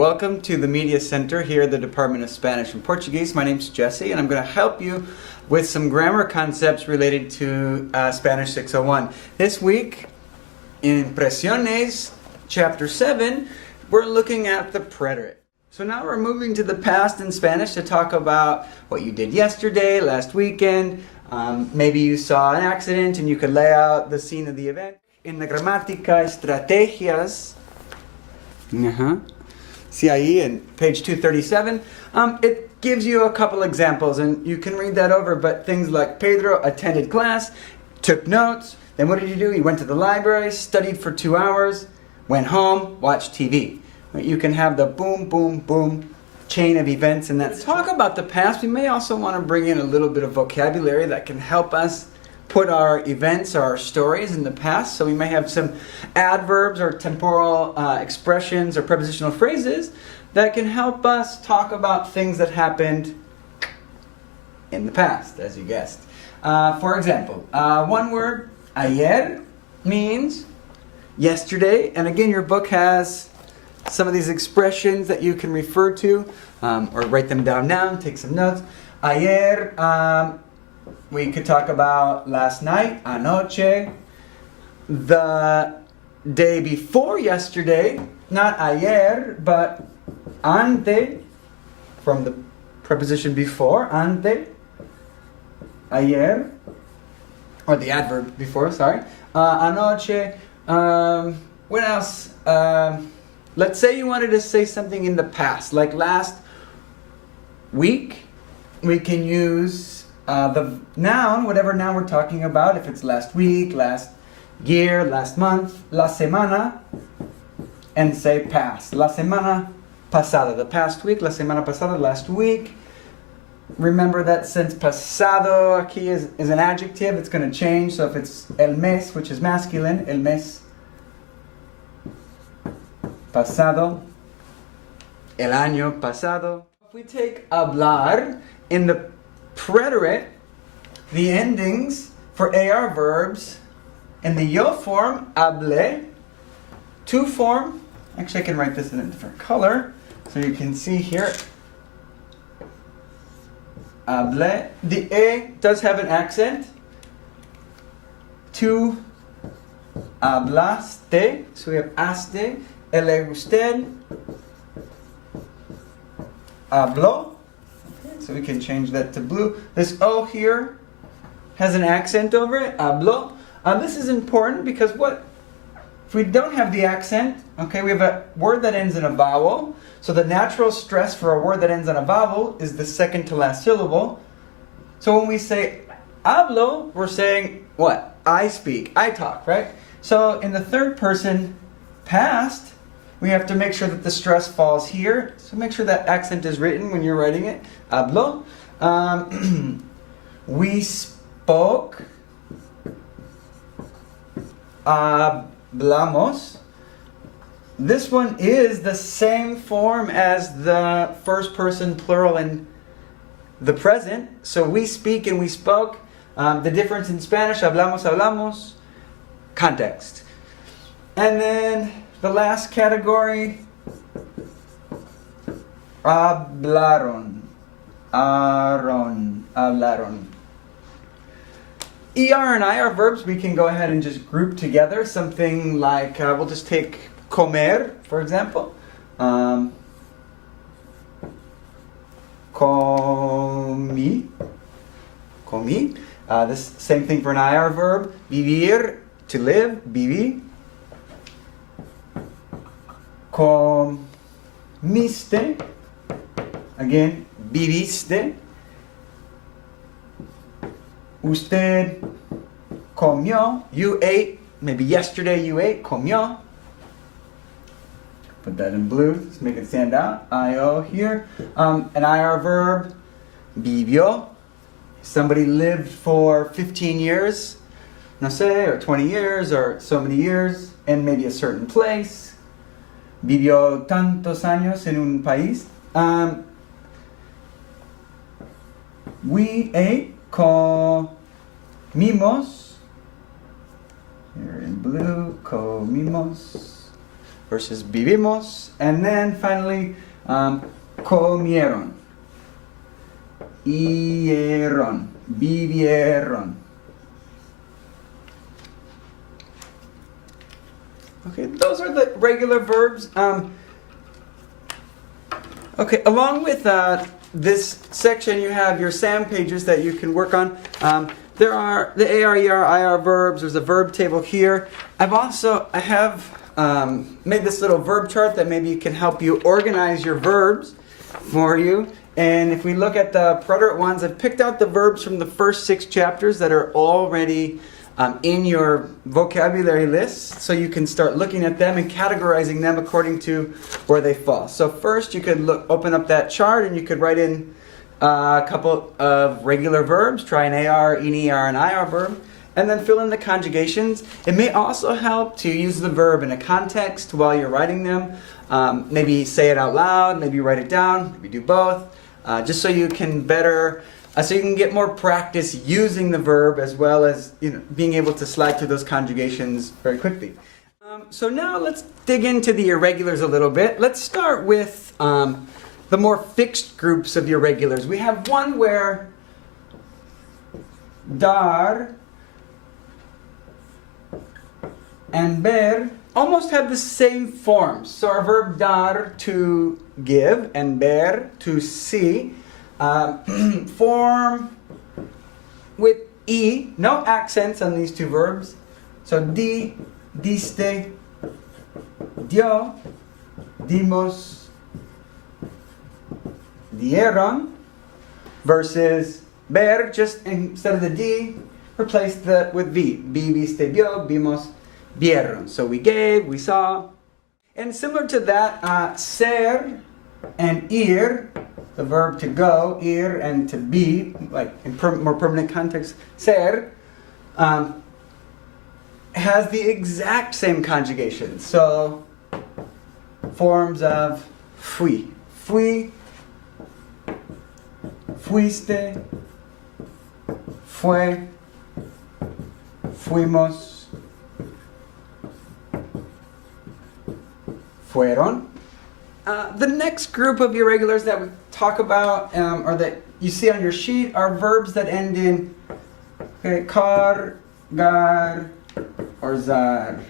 Welcome to the Media Center here at the Department of Spanish and Portuguese. My name's Jesse, and I'm going to help you with some grammar concepts related to Spanish 601. This week, in Impresiones, Chapter 7, we're looking at the preterit. So now we're moving to the past in Spanish to talk about what you did yesterday, last weekend. Maybe you saw an accident and you could lay out the scene of the event. In la gramática, estrategias. See ahí in page 237. It gives you a couple examples and you can read that over, but things like Pedro attended class, took notes, then what did he do? He went to the library, studied for 2 hours, went home, watched TV. You can have the boom, boom, boom chain of events, and let's talk about the past. We may also want to bring in a little bit of vocabulary that can help us put our events or our stories in the past. So we may have some adverbs or temporal expressions or prepositional phrases that can help us talk about things that happened in the past, as you guessed. For example, one word, ayer, means yesterday. And again, your book has some of these expressions that you can refer to or write them down now, take some notes. Ayer, we could talk about last night, anoche. The day before yesterday, not ayer, but ante, from the preposition before, ante, ayer, or the adverb before, sorry. Anoche, what else? Let's say you wanted to say something in the past, like last week, we can use the noun, whatever noun we're talking about, if it's last week, last year, last month, la semana, and say past. La semana pasada, the past week, la semana pasada, last week. Remember that since pasado aquí is an adjective, it's going to change. So if it's el mes, which is masculine, el mes pasado, el año pasado. If we take hablar in the preterit, the endings for AR verbs in the yo form, hablé, to form, actually I can write this in a different color so you can see here, hablé, the A does have an accent, to, hablaste, so we have aste, ele usted, habló. So we can change that to blue. This O here has an accent over it, hablo. This is important because if we don't have the accent, okay, we have a word that ends in a vowel. So the natural stress for a word that ends on a vowel is the second to last syllable. So when we say hablo, we're saying what? I speak, I talk, right? So in the third person past, we have to make sure that the stress falls here. So make sure that accent is written when you're writing it. Hablo. We spoke. Hablamos. This one is the same form as the first person plural in the present. So we speak and we spoke. The difference in Spanish, hablamos, hablamos, context. And then the last category, hablaron, hablaron. ER and IR verbs we can go ahead and just group together. Something like, we'll just take comer, for example. Comí. This same thing for an IR verb. Vivir, to live, viví. Comiste, again, viviste. Usted comió, you ate, maybe yesterday you ate, comió. Put that in blue, let's make it stand out. IO here. An IR verb, vivió. Somebody lived for 15 years, no sé, or 20 years, or so many years, in maybe a certain place. Vivió tantos años en un país. We ate, comimos. Here in blue, comimos. versus vivimos. And then finally, comieron, hicieron, vivieron. Okay, those are the regular verbs. Okay, along with this section, you have your SAM pages that you can work on. There are the AR, ER, IR verbs. There's a verb table here. I have made this little verb chart that maybe can help you organize your verbs for you. And if we look at the Preterit ones, I've picked out the verbs from the first 6 chapters that are already in your vocabulary list, so you can start looking at them and categorizing them according to where they fall. So first you could open up that chart and you could write in a couple of regular verbs, try an AR, ER, and IR verb, and then fill in the conjugations. It may also help to use the verb in a context while you're writing them. Maybe say it out loud, maybe write it down, maybe do both, just so you can so you can get more practice using the verb as well as being able to slide through those conjugations very quickly. So now let's dig into the irregulars a little bit. Let's start with the more fixed groups of irregulars. We have one where dar and ver almost have the same forms. So our verb dar, to give, and ver, to see, form with E, no accents on these two verbs. So di, diste, dio, dimos, dieron, versus ver, just instead of the di, replace that with vi. Vi, viste, vio, vimos, vieron. So we gave, we saw. And similar to that, ser and ir, the verb to go, ir, and to be, like in more permanent context, ser, has the exact same conjugation. So, forms of fui. Fui, fuiste, fue, fuimos, fueron. The next group of irregulars that we talk about, or that you see on your sheet, are verbs that end in car, gar, or zar.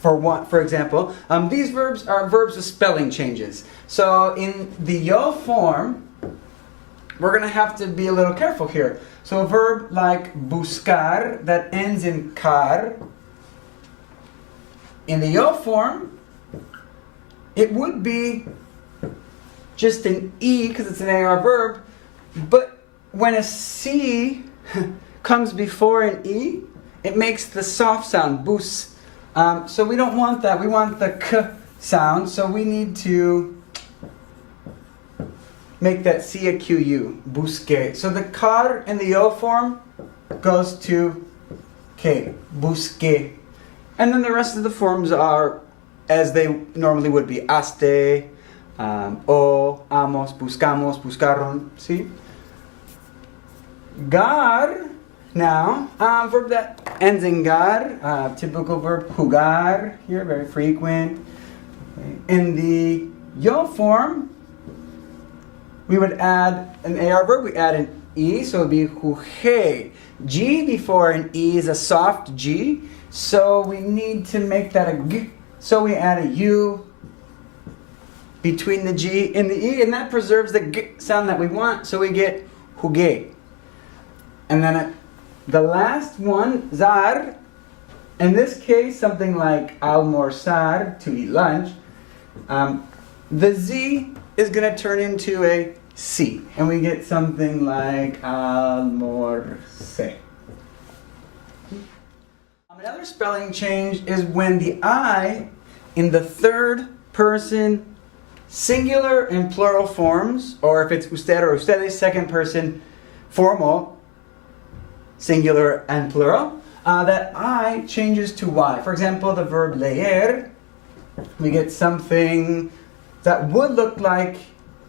For example, these verbs are verbs with spelling changes. So in the yo form, we're going to have to be a little careful here. So a verb like buscar that ends in car, in the yo form, it would be just an E because it's an AR verb, but when a C comes before an E, it makes the soft sound, bus. So we don't want that. We want the K sound, so we need to make that C a QU, busque. So the car in the O form goes to K, busque. And then the rest of the forms are as they normally would be, aste, o, amos, buscamos, buscaron, see? Gar, now, verb that ends in gar, typical verb, jugar, here, very frequent. In the yo form, we would add an AR verb, we add an E, so it would be juge. G before an E is a soft G, so we need to make that a G, so we add a U between the G and the E, and that preserves the G sound that we want, so we get jugue. And then the last one, zar, in this case, something like almorzar, to eat lunch, the Z is going to turn into a C, and we get something like almorce. Another spelling change is when the I in the third person singular and plural forms, or if it's usted or ustedes, second person formal, singular and plural, that I changes to Y. For example, the verb leer, we get something that would look like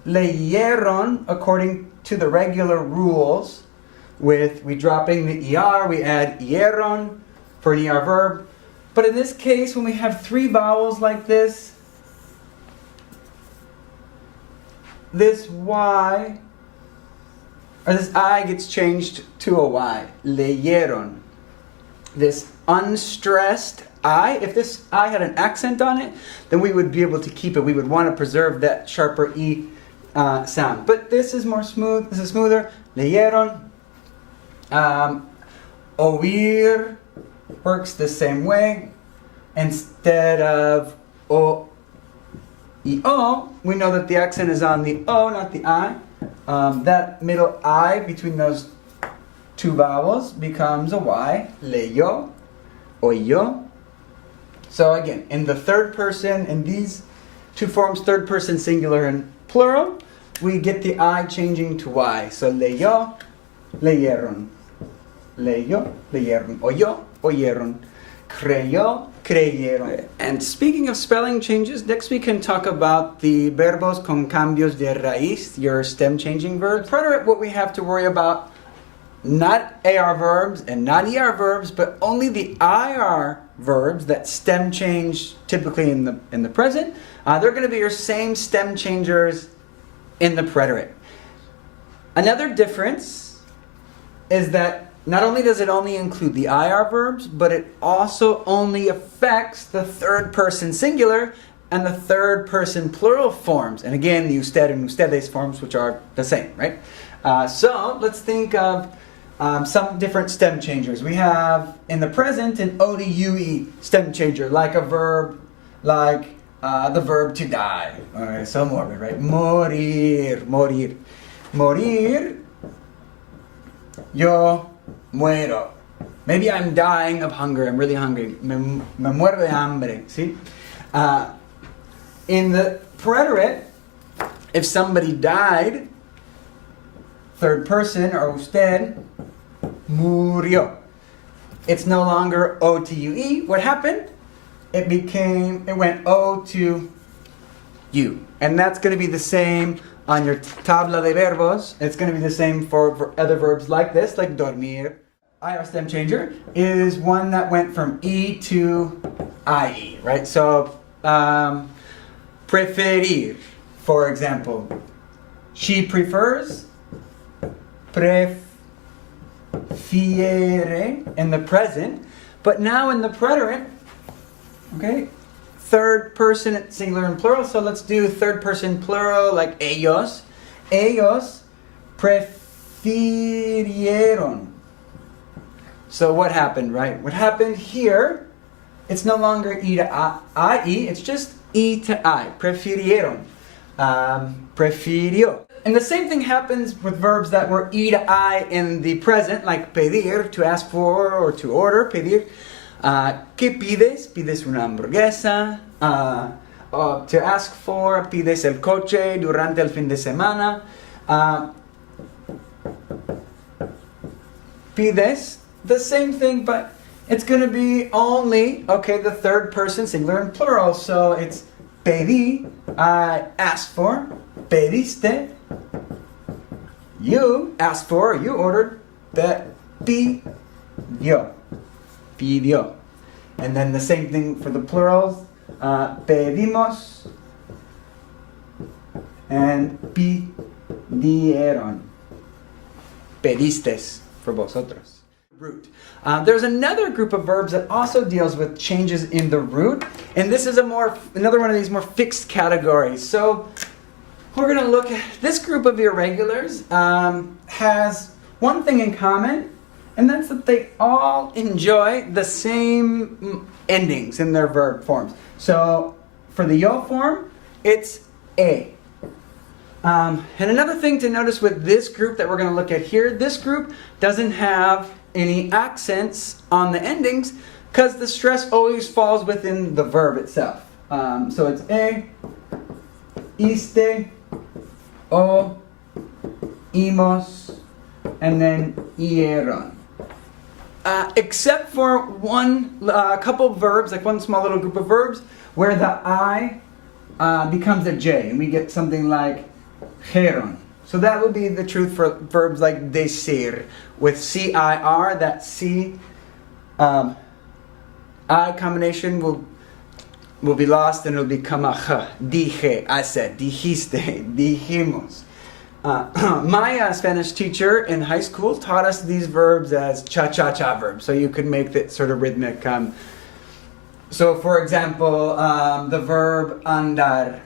leyeron according to the regular rules, with we dropping the ER, we add hieron for an ER verb. But in this case, when we have three vowels like this, this Y, or this I gets changed to a Y. Leyeron. This unstressed I, if this I had an accent on it, then we would be able to keep it. We would want to preserve that sharper E sound. But this is more smooth, this is smoother. Leyeron. Oír works the same way. Instead of O y O, we know that the accent is on the O, not the I. That middle I between those two vowels becomes a Y. Leyó, oyó. So again, in the third person, in these two forms, third person singular and plural, we get the I changing to Y. So leyó, leyeron. Leyó, leyeron. Oyó, oyeron. Creyó, creyeron. And speaking of spelling changes, next we can talk about the verbos con cambios de raíz, your stem changing verbs. Preterit, what we have to worry about, not AR verbs and not ER verbs, but only the IR verbs that stem change typically in the present. They're going to be your same stem changers in the preterit. Another difference is that not only does it only include the IR verbs, but it also only affects the third person singular and the third person plural forms. And again, the usted and ustedes forms, which are the same, right? So let's think of some different stem changers. We have in the present an O to UE stem changer, like a verb, like the verb to die. All right, so morbid, right? Morir, morir. Morir, yo muero. Maybe I'm dying of hunger. I'm really hungry. Me muero de hambre. See? In the preterit, if somebody died, third person or usted, murió. It's no longer O to UE. What happened? It went O to U. And that's going to be the same on your tabla de verbos. It's going to be the same for other verbs like this, like dormir. IR stem changer is one that went from E to IE, right? So, preferir, for example. She prefers, prefiere in the present, but now in the preterit, okay, third person singular and plural, so let's do third person plural like ellos. Ellos prefirieron. So what happened, right? What happened here, it's no longer E to IE, it's just E to I. Prefirieron. Prefirió. And the same thing happens with verbs that were E to I in the present, like pedir, to ask for or to order, pedir. ¿Qué pides? Pides una hamburguesa. To ask for, pides el coche durante el fin de semana. Pides, the same thing, but it's going to be only, okay, the third person singular and plural. So it's pedí, I asked for, pediste, you asked for, you ordered, pidió. Pidió. And then the same thing for the plurals, pedimos and pidieron. Pedistes for vosotros. Root. There's another group of verbs that also deals with changes in the root, and this is another one of these more fixed categories. So we're going to look at this group of irregulars. Has one thing in common, and that's that they all enjoy the same endings in their verb forms. So for the yo form, it's a. And another thing to notice with this group that we're going to look at here, this group doesn't have any accents on the endings because the stress always falls within the verb itself. So it's iste, o, imos, and then ieron. Except for a couple of verbs, like one small little group of verbs, where the I becomes a J, and we get something like geron. So that would be the truth for verbs like decir. With C-I-R, that C I combination will will be lost and it'll become a ch. Dije, I said, dijiste, dijimos. My Spanish teacher in high school taught us these verbs as cha-cha-cha verbs, so you could make that sort of rhythmic. So, for example, the verb andar,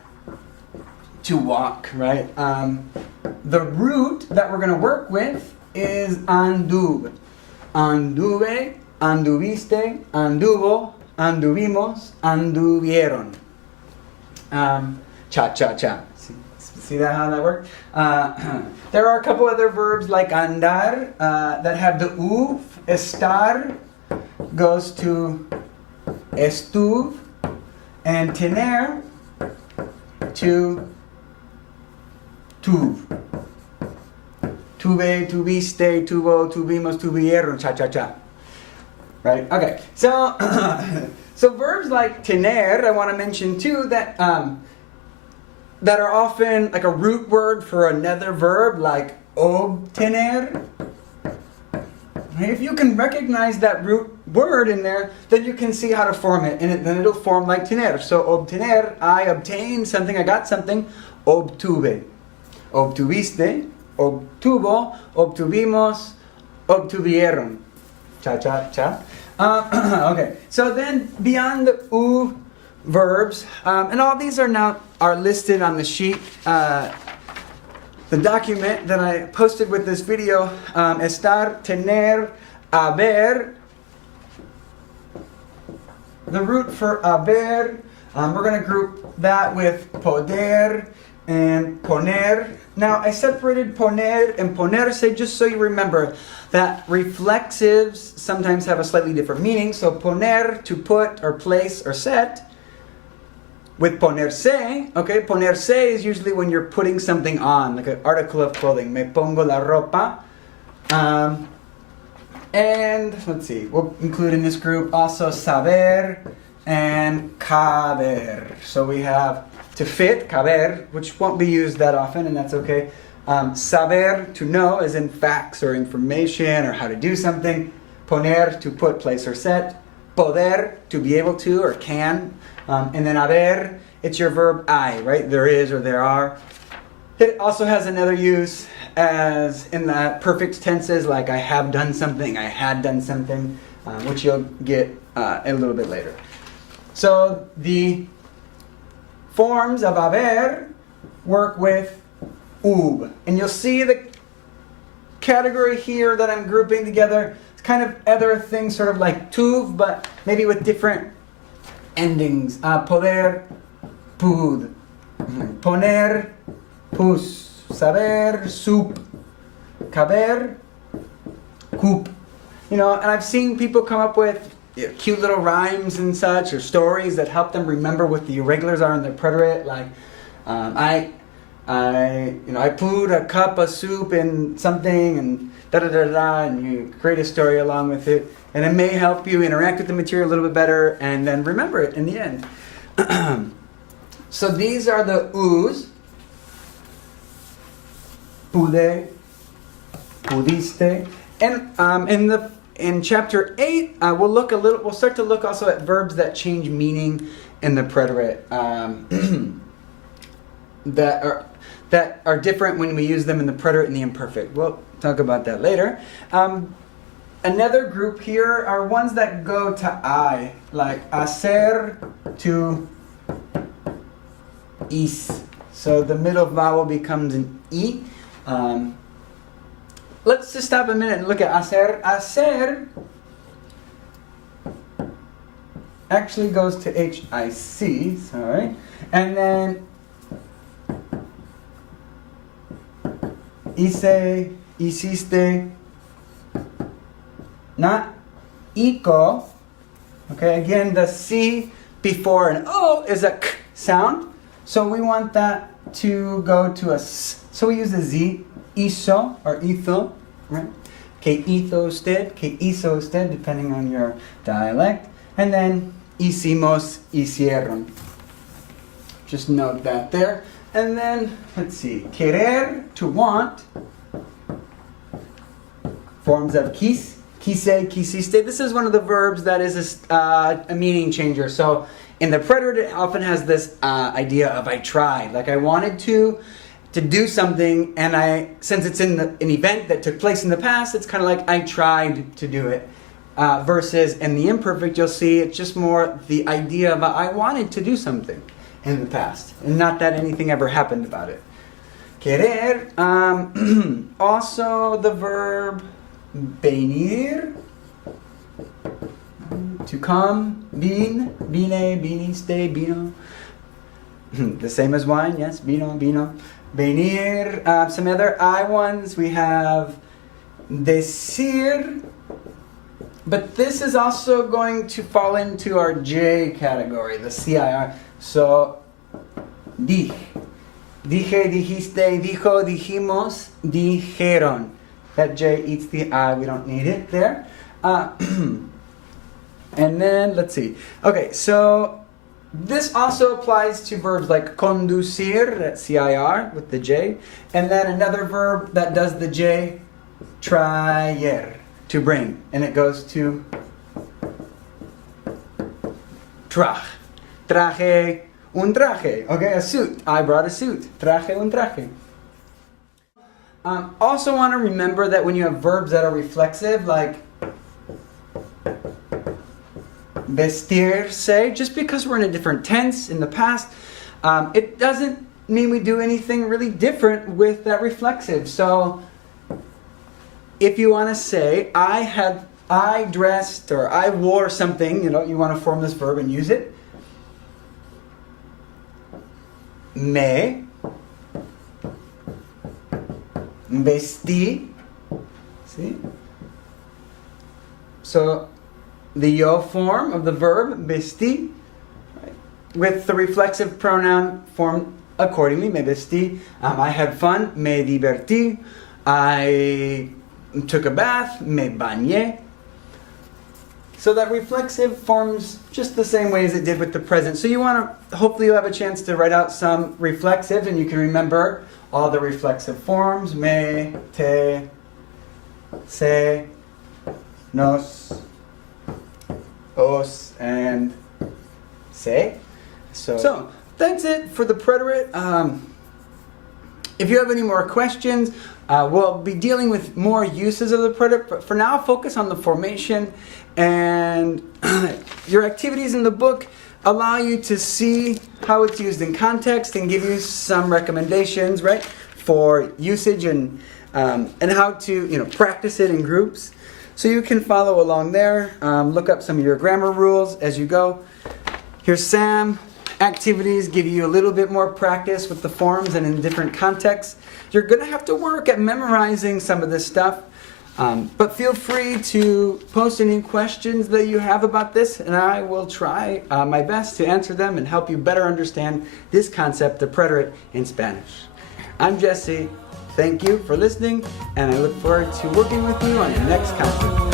to walk, right? The root that we're going to work with is anduve. Anduve, anduviste, anduvo, anduvimos, anduvieron. Cha-cha-cha. See that, how that works? There are a couple other verbs like andar that have the uv. Estar goes to estuv, and tener to tuv. Tuve, tuviste, tuvo, tuvimos, tuvieron, cha-cha-cha. Right? Okay. So, so verbs like tener, I want to mention too, that that are often like a root word for another verb, like obtener. If you can recognize that root word in there, then you can see how to form it, and then it'll form like tener. So obtener, I obtained something, I got something. Obtuve, obtuviste, obtuvo, obtuvimos, obtuvieron. Cha cha cha. Okay. So then beyond the u verbs, and all these are listed on the sheet. The document that I posted with this video, estar, tener, haber. The root for haber, we're going to group that with poder and poner. Now, I separated poner and ponerse just so you remember that reflexives sometimes have a slightly different meaning. So poner, to put or place or set. With ponerse, okay, ponerse is usually when you're putting something on, like an article of clothing. Me pongo la ropa. And let's see, we'll include in this group also saber and caber. So we have to fit, caber, which won't be used that often, and that's okay. Saber, to know, as in facts or information or how to do something. Poner, to put, place, or set. Poder, to be able to or can. And then haber, it's your verb I, right? There is or there are. It also has another use as in the perfect tenses, like I have done something, I had done something, which you'll get a little bit later. So the forms of haber work with ub. And you'll see the category here that I'm grouping together. It's kind of other things, sort of like tuv, but maybe with different endings. Poder, pud. Poner, pus. Saber, soup. Caber, coop. You know, and I've seen people come up with cute little rhymes and such, or stories that help them remember what the irregulars are in their preterit. Like, I put a cup of soup in something, and da da da da, and you create a story along with it, and it may help you interact with the material a little bit better, and then remember it in the end. So these are the u's. Pude, pudiste, and in chapter 8, we'll start to look also at verbs that change meaning in the preterit, that are different when we use them in the preterite and the imperfect. We'll talk about that later. Another group here are ones that go to I, like hacer to is. So the middle vowel becomes an I. Let's just stop a minute and look at hacer. Hacer actually goes to H-I-C, sorry. And then hice, hiciste, not ico. Okay, again, the C before an O is a K sound. So we want that to go to a S. So we use the Z, hizo or hizo, right? Que hizo usted, que hizo usted, depending on your dialect. And then hicimos, hicieron. Just note that there. And then, let's see, querer, to want. Forms of quis, quise, quisiste. This is one of the verbs that is a meaning changer. So in the preterite, it often has this idea of I tried. Like I wanted to do something, and since it's in an event that took place in the past, it's kind of like I tried to do it. Versus in the imperfect, you'll see it's just more the idea of I wanted to do something in the past, and not that anything ever happened about it. Querer, also the verb venir, to come, vin, vine, viniste, vino. The same as wine, yes, vino, vino. Venir, some other I ones, we have decir, but this is also going to fall into our J category, the CIR. So, dije, dijiste, dijo, dijimos, dijeron. That J eats the I, we don't need it there. And then, let's see. Okay, so this also applies to verbs like conducir, that's CIR with the J. And then another verb that does the J, traer, to bring. And it goes to traje. Traje un traje. Okay, a suit. I brought a suit. Traje un traje. Also want to remember that when you have verbs that are reflexive, like vestirse, just because we're in a different tense in the past, it doesn't mean we do anything really different with that reflexive. So if you want to say I dressed or I wore something, you want to form this verb and use it. Me vestí. See? So the yo form of the verb vestí, right, with the reflexive pronoun formed accordingly. Me vestí. I had fun. Me divertí. I took a bath. Me bañé. So that reflexive forms just the same way as it did with the present. So you want to, hopefully you'll have a chance to write out some reflexives and you can remember all the reflexive forms. Me, te, se, nos, os, and se. So that's it for the preterite. If you have any more questions, we'll be dealing with more uses of the preterite, but for now focus on the formation, and your activities in the book allow you to see how it's used in context and give you some recommendations, right, for usage and how to practice it in groups. So you can follow along there, look up some of your grammar rules as you go. Here's Sam. Activities give you a little bit more practice with the forms and in different contexts. You're going to have to work at memorizing some of this stuff, but feel free to post any questions that you have about this, and I will try my best to answer them and help you better understand this concept, the preterite, in Spanish. I'm Jesse. Thank you for listening, and I look forward to working with you on your next content.